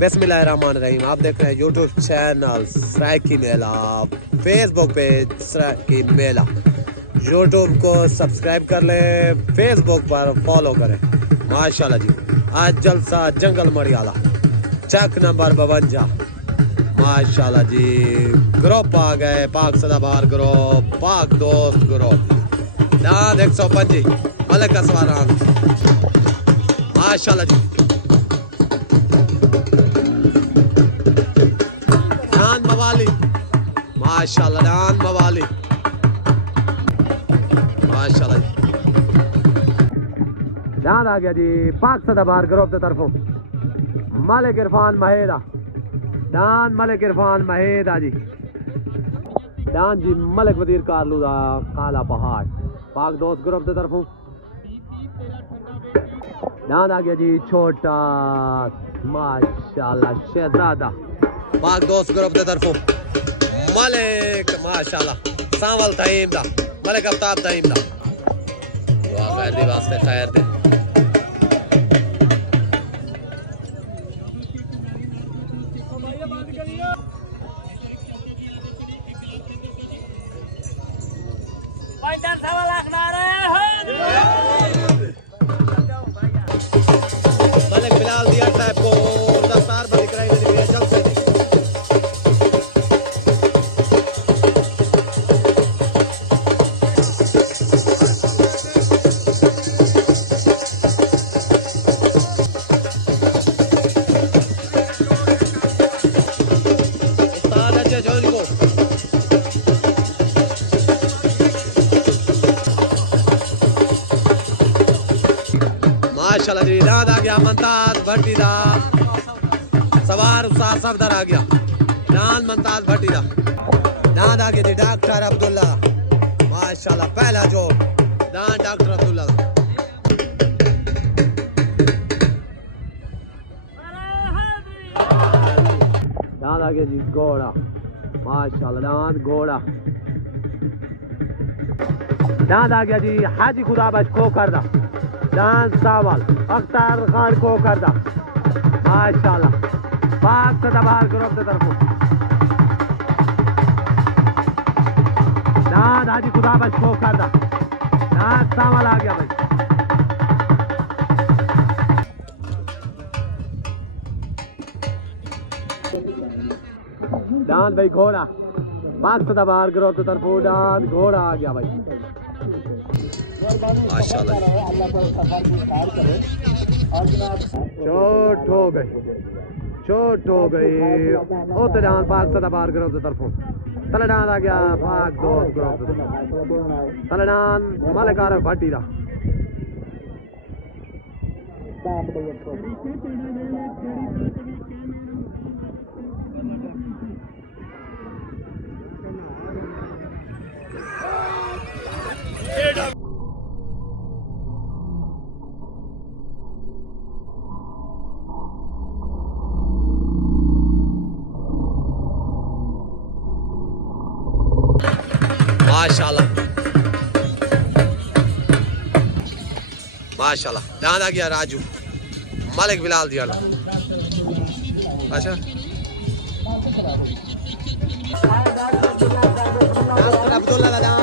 बिस्मिल्लाहिर्रहमानिर्रहीम। आप देख रहे हैं यूट्यूब चैनल सराइकी मेला, फेसबुक पेज सराइकी मेला। यूट्यूब को सब्सक्राइब कर लें, फेसबुक पर फॉलो करें। माशाल्लाह जी, आज जलसा जंगल मड़ियाला चक नंबर 52। माशाल्लाह जी, ग्रुप आ गए, पाक सदाबहार ग्रुप, पाक दोस्त ग्रुप, दाद 125 मलिक असवारान। माशाल्लाह जी, दान मवाली, माशाल्लाह दान मवाली, माशाल्लाह जी। दान आ गया जी पाक सदाबहार ग्रुप की तरफों मलिक इरफान महेदा, दान मलिक इरफान महेदा जी, दान जी मलिक वजीर कारलू दा काला पहाड़, पाक दोस्त ग्रुप की तरफों। दान आ गया जी छोटा, माशाल्लाह शहजादा, पाक दोस्त ग्रुप की तरफों मलिक, माशाल्लाह सावल तईम दा, मलिक आफ्ताब तईम दा। वाह खैर दी वास्ते खैर दे। मलिक बिलाल दिया साहब को दस्तार बंदी कराई गई है जल्द से। माशाल्लाह जी, दाद आ गया मंताज भट्टी दा, सवार उस्ताद सफदर आ गया, दान मंताज भट्टी दा। दाद आ गया जी डॉक्टर अब्दुल्ला, माशाल्लाह पहला जो दान डॉक्टर अब्दुल्ला दा। दाद आ गया जी घोड़ा, माशाल्लाह दान घोड़ा। दाद आ गया जी हाजी खुदाबश खोकर दा, दान सावल अख्तर खान को करदा, माशाल्लाह पाक सदाबहार ग्रुप की तरफों। दान हाजी खुदाबश को करदा, दान सावल आ गया भाई। दान भाई घोड़ा, पाक सदाबहार ग्रुप की तरफों दान घोड़ा आ गया भाई। माशाल्लाह चोट हो गई, चोट हो गई। उतरान पाक सदाबहार ग्रुप की तरफों तलडान आ गया, पाक दोस्त ग्रुप तलडान मलिक आरफ भट्टी दा। माशाल्लाह माशाल्लाह, दान आ गया राजू मलिक बिलाल दिया। अच्छा अब्दुल्ला दान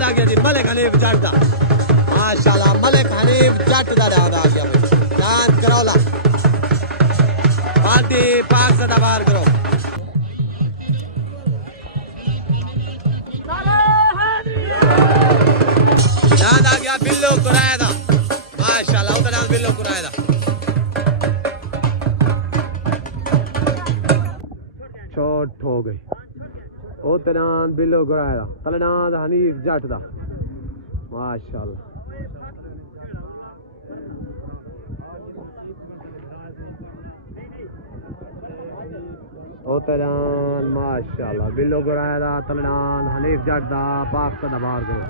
आ गया जी मलिक हनीफ जट दा, माशाल्लाह मलिक हनीफ जट दा दान आ गया। दान करौला पार्टी पाक सदाबहार ग्रुप। दान आ गया बिल्लो कुरायदा, माशाल्लाह उधर दान बिल्लो कुरायदा। चोट हो गई, उधर दान बिल्लो कुरायदा, तलनाद हनीफ जट दा, माशाल्लाह। उतरान माशाल्लाह बिल्लो गुरायदा, तलनान हनीफ जट दा, पाक सदाबहार ग्रुप।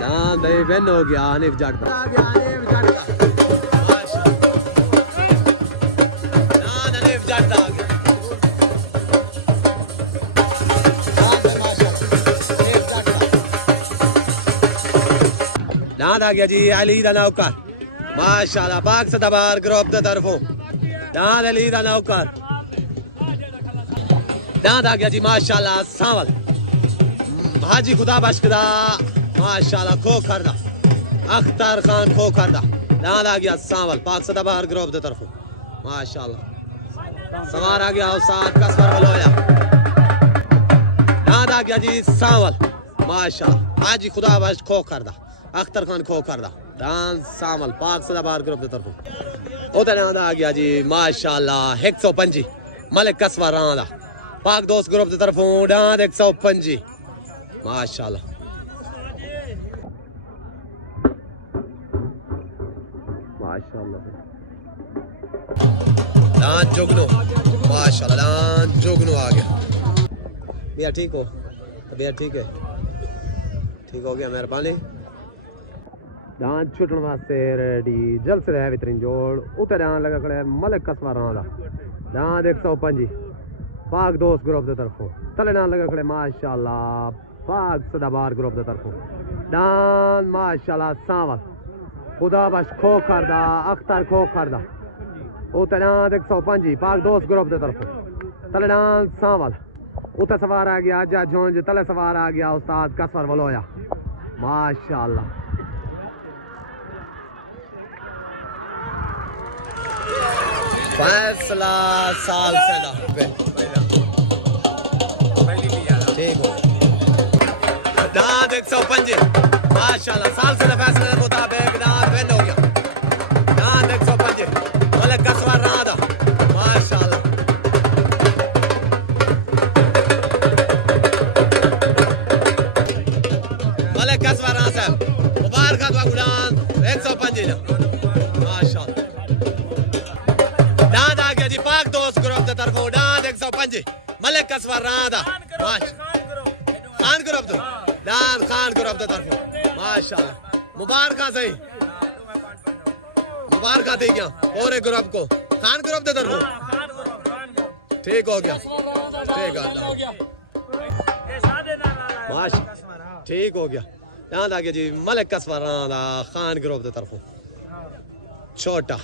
दान भाई विन हो गया हनीफ जट दा, हनीफ जट दा, माशाल्लाह दान हनीफ जट दा आ गया। दांत आ गया जी अली दा नौकर माशाल्लाह पाक सदाबार ग्रुप दी तरफों दांत अली दा नौकर दांत आ गया जी माशाल्लाह सावल हाजी खुदा बख्शदा माशाल्लाह खो करदा अख्तर खान खो करदा दांत आ गया सावल पाक सदाबार ग्रुप दी तरफों माशाल्लाह सवार आ गया उस्ताद कसवर बलोया दांत आ गया जी सावल माशाल्लाह हाजी खुदा बख्श खो करदा अख्तर खान खो करदा दांत सावल पाक सदाबार ग्रुप दी तरफों ओते दांत आ गया जी माशाल्लाह 125 मलिक कसवर रांदा पाक दोस्त ग्रुप दी तरफों दांत 125 माशाल्लाह माशाल्लाह दांत जुगनू माशाल्लाह दांत जुगनू आ गया भैया ठीक हो भैया ठीक है ठीक हो गया मेहरबानी दांत छुटन वास्ते रेडी जल्द से है बेहतरीन जोड़ उते दांत लगा खड़े मलिक कसवर रांदा दांत 125 पाक दोस्त ग्रुप दी तरफों तले दांत लगा खड़े माशाल्लाह पाक सदाबार ग्रुप दी तरफों दांत माशाल्लाह सावल खुदा बख्श खो करदा अख्तर खो करदा उते दांत 125 पाक दोस्त ग्रुप दी तरफों तले दांत सावल उते सवार आ गया अजा झुंझ तले सवार आ गया उस्ताद कसवर बलोया माशाल्लाह फैसला साल से ठीक हो दांत 125 माशाल्लाह साल से फैसले के मुताबिक दांत विन हो गया दांत 125 मलिक कसवर रांदा माशाल्लाह मलिक कसवर रांदा साहब मुबारक हो दांत 125 माशाल्लाह दांत आ गया जी पाक दोस्त ग्रुप दी तरफों दांत 125 मलिक कसवर रांदा खान ग्रुप दो दांत खान ग्रुप दी तरफों माशाल्लाह मुबारक सही मुबारक दे गया पूरे ग्रुप को खान ग्रुप दी तरफों ठीक हो गया ठीक है माशाल्लाह ठीक हो गया दांत आ गया जी मलिक कसवर रांदा खान ग्रुप दी तरफों छोटा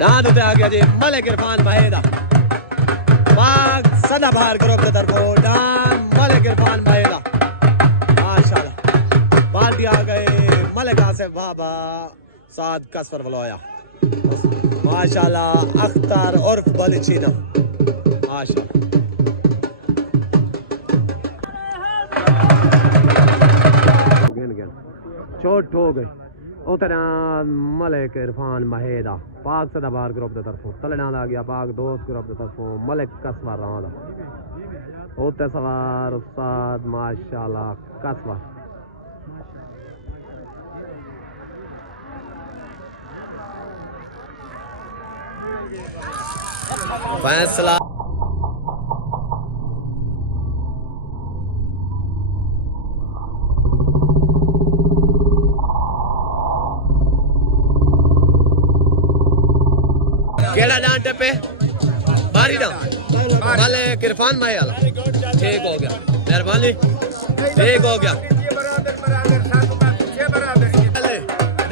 दांत उते आ गया जी मलिक इरफान भाईदा पाक सदाबार ग्रुप दी तरफों दांत मलिक इरफान भाईदा माशाल्लाह पार्टी आ गए मलिक आसिफ बाबा साद कसवर बलोया माशाल्लाह अख्तर उर्फ बलिचीना माशाल्लाह चोट हो गई उतना मलिक इरफान महेदा पाक सदाबार ग्रुप दी तरफों तले नाल आ गया पाक दोस्त ग्रुप दी तरफों मलिक कसवर रांदा उते सवार उस्ताद माशाल्लाह कसवर फैसला केड़ा डांट पे बारी ना वाले किरफान माए वाला ठीक हो गया मेहरबानी ठीक हो गया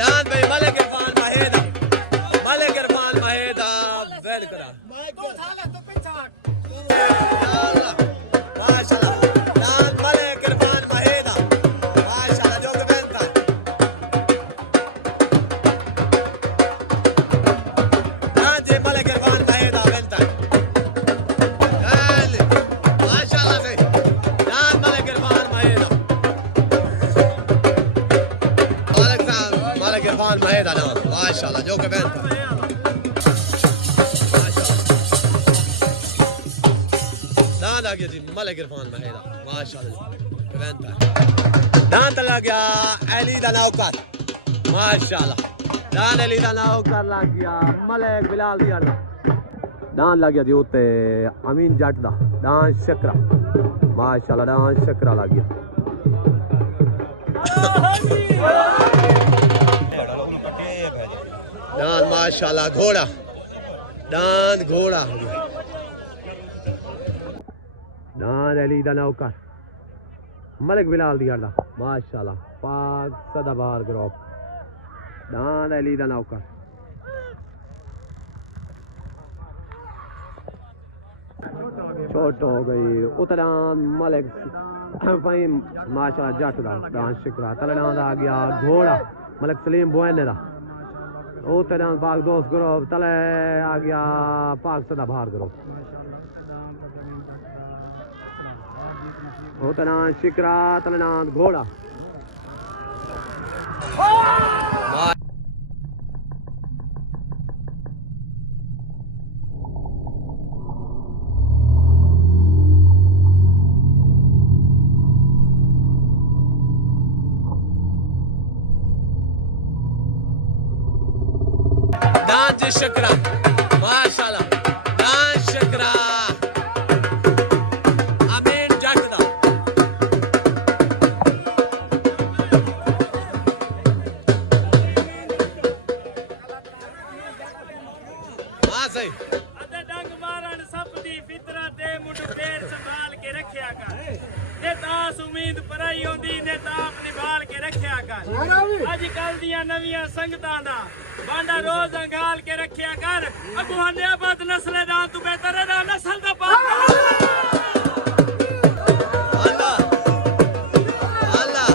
डांट भाई वाले किरफान माहेदा वेल करा माशाल्लाह डांट वाले किरफान माहेदा माशाल्लाह जो के बेहतर माशाल्लाह जो के बेहतर दांत आ गया जी मलिक इरफान महेदा माशाल्लाह बेहतर दांत लग गया अली दा नौकर माशाल्लाह दांत अली दा नौकर लग गया मलिक बिलाल दी अल्लाह दांत लग गया जी उत्ते अमीन जट दा दांत शकरा माशाल्लाह दांत शकरा लग गया दांत माशाल्लाह घोड़ा दांत घोड़ा डान अली दा नौकर मलिक बिलाल दी हड़दा माशाल्लाह पाक सदाबहार ग्रुप डान अली दा नौकर छोट हो गई उतरान मलिक फहीम माशाल्लाह जट दा डान शिकरा तलडान दा आ गया घोड़ा मलिक सलीम बोएने दा उतरान पाक दोस्त ग्रुप तले आ गया पाक सदाबहार ग्रुप उतरान शिकरा तलडान घोड़ा डांस शिकरा माशाल्लाह डांस शिकरा अमीन जट दा सही अते डंग मारन सब दी फितरत दे मुंड पेड़ संभाल के रखिया कर ने तास उम्मीद पराई होंदी ने ताप निभाल के रखिया कर अजकल दियां नवियां संगतां दा बांडा रोज अंगाल के रखिया कर अगुआ ने आबाद नस्ल दा तू बेहतर दा नस्ल दा पाक अल्लाह अल्लाह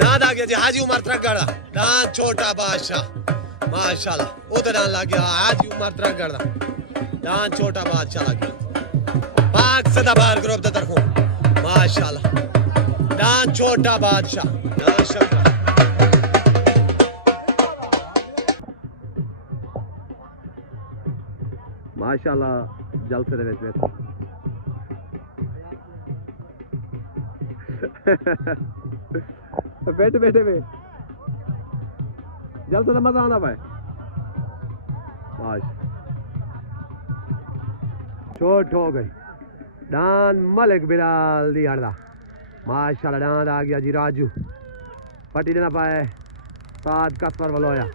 दाद आ गया जी हाजी उमर त्रगड़ा डांस छोटा बादशाह माशाल्लाह उधर डांस लग गया हाजी उमर त्रगड़ा डांस छोटा बादशाह लग गया पाक सदाबहार ग्रुप दा तरफों माशाल्लाह डांस छोटा बादशाह डांस शिकरा माशाल्लाह जलसे दे विच वेखो बैठे बैठे में जलसे तो मजा आना भाई छोट हो गई डान मलिक बिलाल दी हड़दा माशाल्लाह डांद आ गया जी राजू पट्टी देना पाए साथ कसवर वलोया